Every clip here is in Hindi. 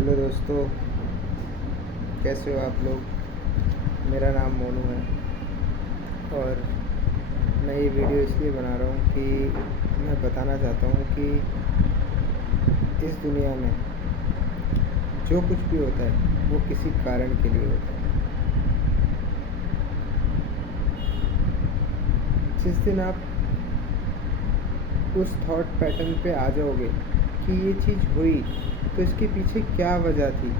हेलो दोस्तों, कैसे हो आप लोग। मेरा नाम मोनू है और मैं ये वीडियो इसलिए बना रहा हूँ कि मैं बताना चाहता हूँ कि इस दुनिया में जो कुछ भी होता है वो किसी कारण के लिए होता है। जिस दिन आप उस थॉट पैटर्न पे आ जाओगे कि ये चीज़ हुई तो इसके पीछे क्या वजह थी,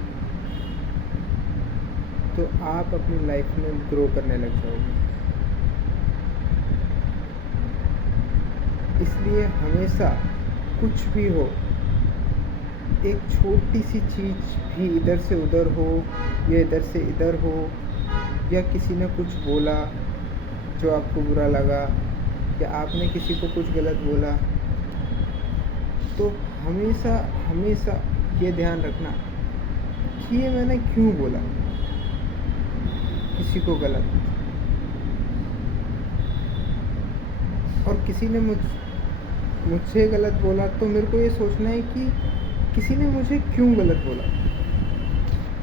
तो आप अपनी लाइफ में ग्रो करने लग जाओगे। इसलिए हमेशा कुछ भी हो, एक छोटी सी चीज़ भी इधर से उधर हो या इधर से इधर हो, या किसी ने कुछ बोला जो आपको बुरा लगा या आपने किसी को कुछ गलत बोला, तो हमेशा हमेशा ये ध्यान रखना कि ये मैंने क्यों बोला किसी को गलत, और किसी ने मुझसे गलत बोला तो मेरे को ये सोचना है कि किसी ने मुझे क्यों गलत बोला।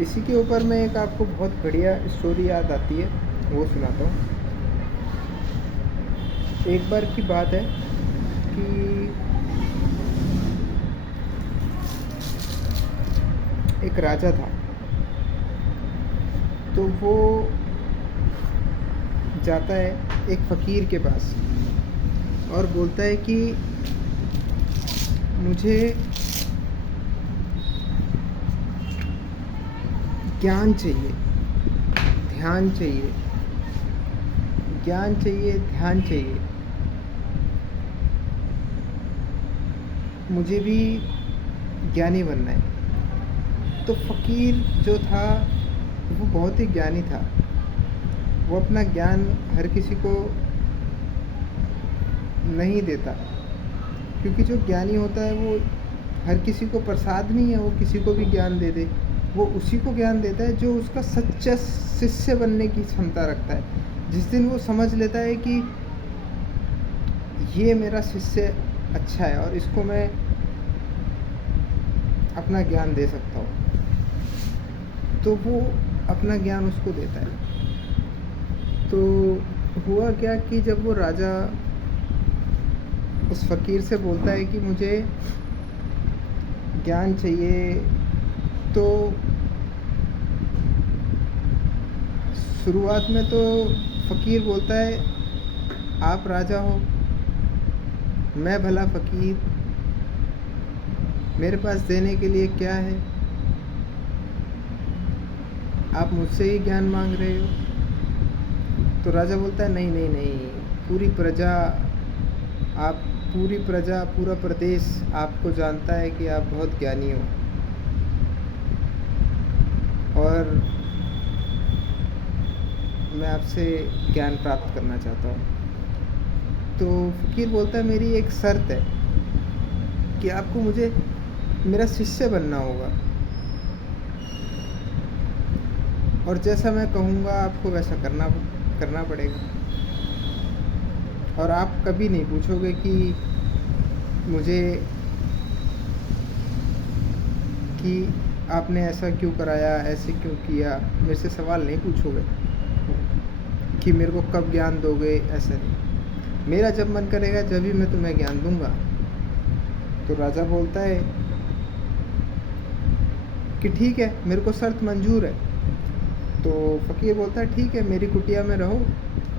इसी के ऊपर मैं एक आपको बहुत बढ़िया स्टोरी याद आती है, वो सुनाता हूँ। एक बार की बात है कि एक राजा था, तो वो जाता है एक फ़कीर के पास और बोलता है कि मुझे ज्ञान चाहिए, ध्यान चाहिए, ज्ञान चाहिए, ध्यान चाहिए, मुझे भी ज्ञानी बनना है। तो फ़कीर जो था वो बहुत ही ज्ञानी था। वो अपना ज्ञान हर किसी को नहीं देता, क्योंकि जो ज्ञानी होता है वो हर किसी को प्रसाद नहीं है वो किसी को भी ज्ञान दे दे। वो उसी को ज्ञान देता है जो उसका सच्चा शिष्य बनने की क्षमता रखता है। जिस दिन वो समझ लेता है कि ये मेरा शिष्य अच्छा है और इसको मैं अपना ज्ञान दे सकता हूँ, तो वो अपना ज्ञान उसको देता है। तो हुआ क्या कि जब वो राजा उस फ़कीर से बोलता है कि मुझे ज्ञान चाहिए, तो शुरुआत में तो फ़कीर बोलता है, आप राजा हो, मैं भला फ़कीर, मेरे पास देने के लिए क्या है, आप मुझसे ही ज्ञान मांग रहे हो। तो राजा बोलता है, नहीं नहीं नहीं, पूरी प्रजा पूरा प्रदेश आपको जानता है कि आप बहुत ज्ञानी हो और मैं आपसे ज्ञान प्राप्त करना चाहता हूँ। तो फ़कीर बोलता है, मेरी एक शर्त है कि आपको मुझे मेरा शिष्य बनना होगा और जैसा मैं कहूँगा आपको वैसा करना पड़ेगा, और आप कभी नहीं पूछोगे कि मुझे कि आपने ऐसा क्यों कराया, ऐसे क्यों किया। मेरे से सवाल नहीं पूछोगे कि मेरे को कब ज्ञान दोगे, ऐसा नहीं। मेरा जब मन करेगा जब भी मैं तुम्हें ज्ञान दूंगा। तो राजा बोलता है कि ठीक है, मेरे को शर्त मंजूर है। तो फ़कीर बोलता है, ठीक है, मेरी कुटिया में रहो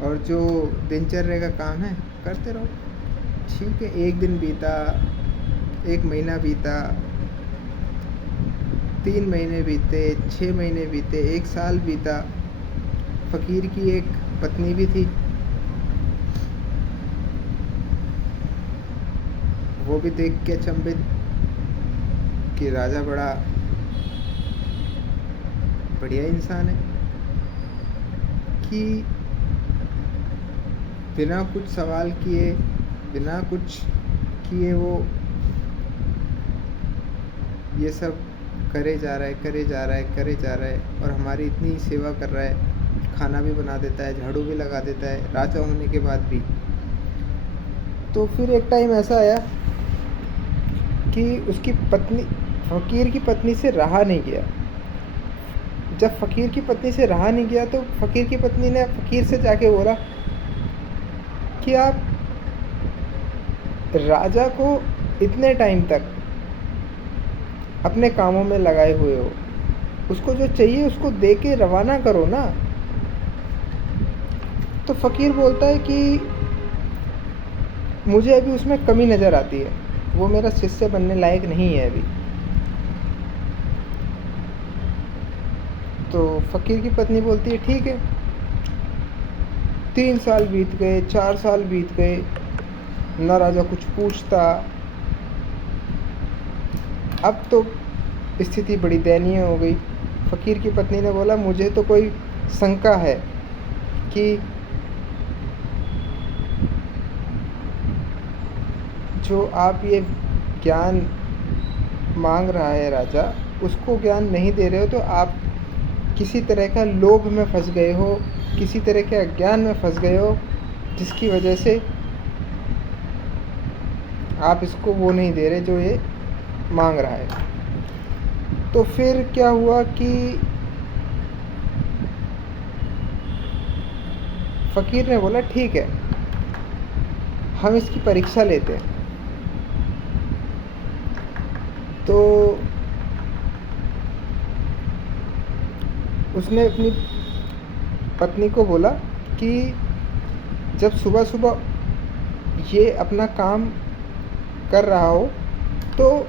और जो दिनचर्या का काम है करते रहो। ठीक है, एक दिन बीता, एक महीना बीता, 3 महीने बीते, 6 महीने बीते, 1 साल बीता। फ़कीर की एक पत्नी भी थी, वो भी देख के अचंभित कि राजा बड़ा बढ़िया इंसान है कि बिना कुछ सवाल किए, बिना कुछ किए वो ये सब करे जा रहा है और हमारी इतनी सेवा कर रहा है, खाना भी बना देता है, झाड़ू भी लगा देता है, राजा होने के बाद भी। तो फिर एक टाइम ऐसा आया कि उसकी पत्नी फ़कीर की पत्नी से रहा नहीं गया। जब फ़कीर की पत्नी से रहा नहीं गया तो फ़कीर की पत्नी ने फ़कीर से जाके बोला कि आप राजा को इतने टाइम तक अपने कामों में लगाए हुए हो, उसको जो चाहिए उसको दे के रवाना करो ना। तो फ़कीर बोलता है कि मुझे अभी उसमें कमी नज़र आती है, वो मेरा शिष्य बनने लायक नहीं है अभी। तो फ़कीर की पत्नी बोलती है ठीक है। 3 साल बीत गए, 4 साल बीत गए, ना राजा कुछ पूछता। अब तो स्थिति बड़ी दयनीय हो गई। फ़कीर की पत्नी ने बोला मुझे तो कोई शंका है कि जो आप ये ज्ञान मांग रहा है राजा, उसको ज्ञान नहीं दे रहे हो तो आप किसी तरह का लोभ में फंस गए हो, किसी तरह के अज्ञान में फंस गए हो, जिसकी वजह से आप इसको वो नहीं दे रहे जो ये मांग रहा है। तो फिर क्या हुआ कि फ़कीर ने बोला ठीक है, हम इसकी परीक्षा लेते हैं। तो उसने अपनी पत्नी को बोला कि जब सुबह सुबह ये अपना काम कर रहा हो तो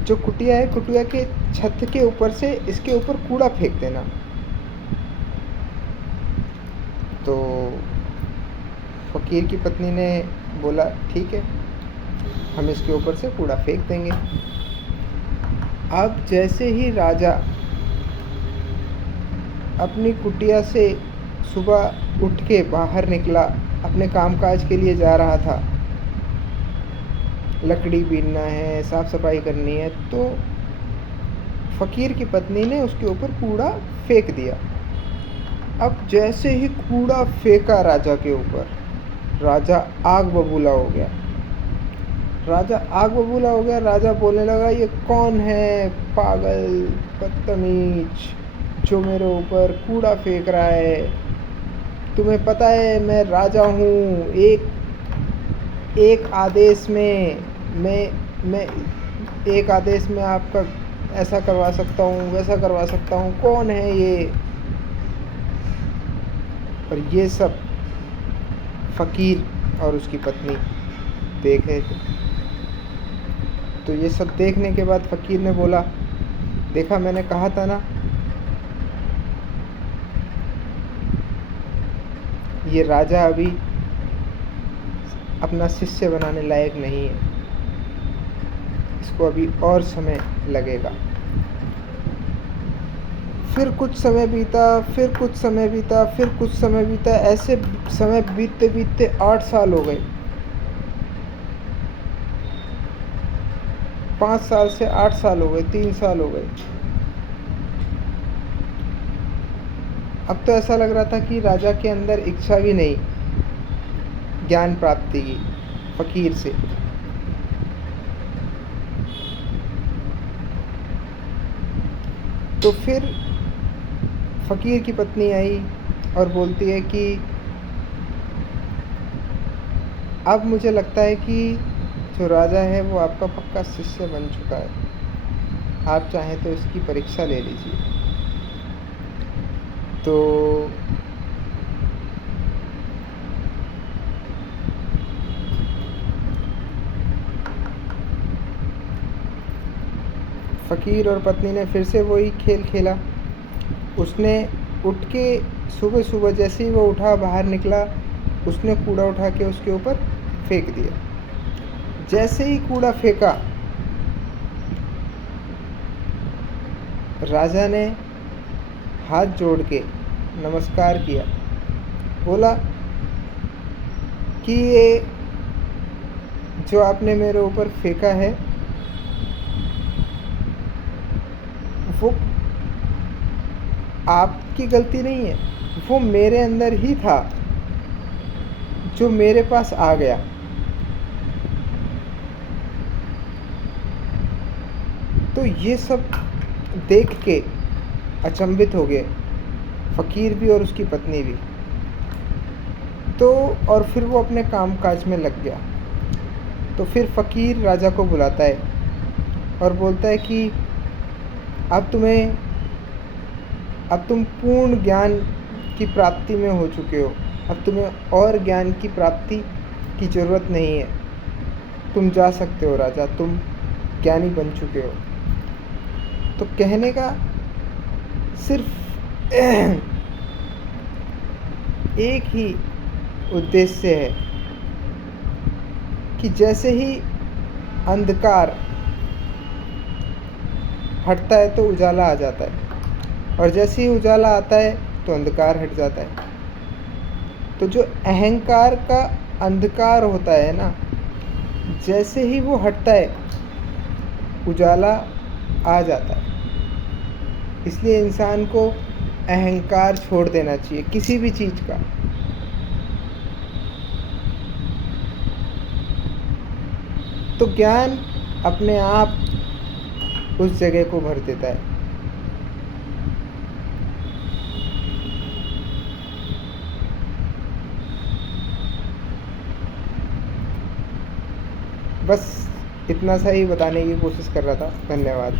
जो कुटिया है, कुटिया के छत के ऊपर से इसके ऊपर कूड़ा फेंक देना। तो फ़कीर की पत्नी ने बोला ठीक है, हम इसके ऊपर से कूड़ा फेंक देंगे। अब जैसे ही राजा अपनी कुटिया से सुबह उठ के बाहर निकला, अपने कामकाज के लिए जा रहा था, लकड़ी बीनना है, साफ़ सफाई करनी है, तो फ़कीर की पत्नी ने उसके ऊपर कूड़ा फेंक दिया। अब जैसे ही कूड़ा फेंका राजा के ऊपर, राजा आग बबूला हो गया। राजा बोलने लगा ये कौन है पागल बदतमीज जो मेरे ऊपर कूड़ा फेंक रहा है? तुम्हें पता है मैं राजा हूँ, एक आदेश में मैं एक आदेश में आपका ऐसा करवा सकता हूँ, वैसा करवा सकता हूँ, कौन है ये? और ये सब फ़कीर और उसकी पत्नी देख रहे थे। तो ये सब देखने के बाद फ़कीर ने बोला देखा, मैंने कहा था ना, ये राजा अभी अपना शिष्य बनाने लायक नहीं है, इसको अभी और समय लगेगा। फिर कुछ समय बीता, ऐसे समय बीतते बीतते 8 साल हो गए। 5 साल से 8 साल हो गए, 3 साल हो गए। अब तो ऐसा लग रहा था कि राजा के अंदर इच्छा भी नहीं ज्ञान प्राप्ति की फ़कीर से। तो फिर फ़कीर की पत्नी आई और बोलती है कि अब मुझे लगता है कि जो राजा है वो आपका पक्का शिष्य बन चुका है, आप चाहें तो इसकी परीक्षा ले लीजिए। तो फ़कीर और पत्नी ने फिर से वही खेल खेला। उसने उठ के सुबह सुबह जैसे ही वो उठा, बाहर निकला, उसने कूड़ा उठा के उसके ऊपर फेंक दिया। जैसे ही कूड़ा फेंका, राजा ने हाथ जोड़ के नमस्कार किया, बोला कि ये जो आपने मेरे ऊपर फेंका है वो आपकी गलती नहीं है, वो मेरे अंदर ही था जो मेरे पास आ गया। तो ये सब देख के अचंभित हो गए फ़कीर भी और उसकी पत्नी भी। तो और फिर वो अपने काम-काज में लग गया। तो फिर फ़कीर राजा को बुलाता है और बोलता है कि अब तुम पूर्ण ज्ञान की प्राप्ति में हो चुके हो। अब तुम्हें और ज्ञान की प्राप्ति की ज़रूरत नहीं है। तुम जा सकते हो राजा, तुम ज्ञानी बन चुके हो। तो कहने का सिर्फ एक ही उद्देश्य है कि जैसे ही अंधकार हटता है तो उजाला आ जाता है, और जैसे ही उजाला आता है तो अंधकार हट जाता है। तो जो अहंकार का अंधकार होता है ना, जैसे ही वो हटता है उजाला आ जाता है। इसलिए इंसान को अहंकार छोड़ देना चाहिए किसी भी चीज़ का। तो ज्ञान अपने आप उस जगह को भर देता है। बस इतना सा ही बताने की कोशिश कर रहा था। धन्यवाद।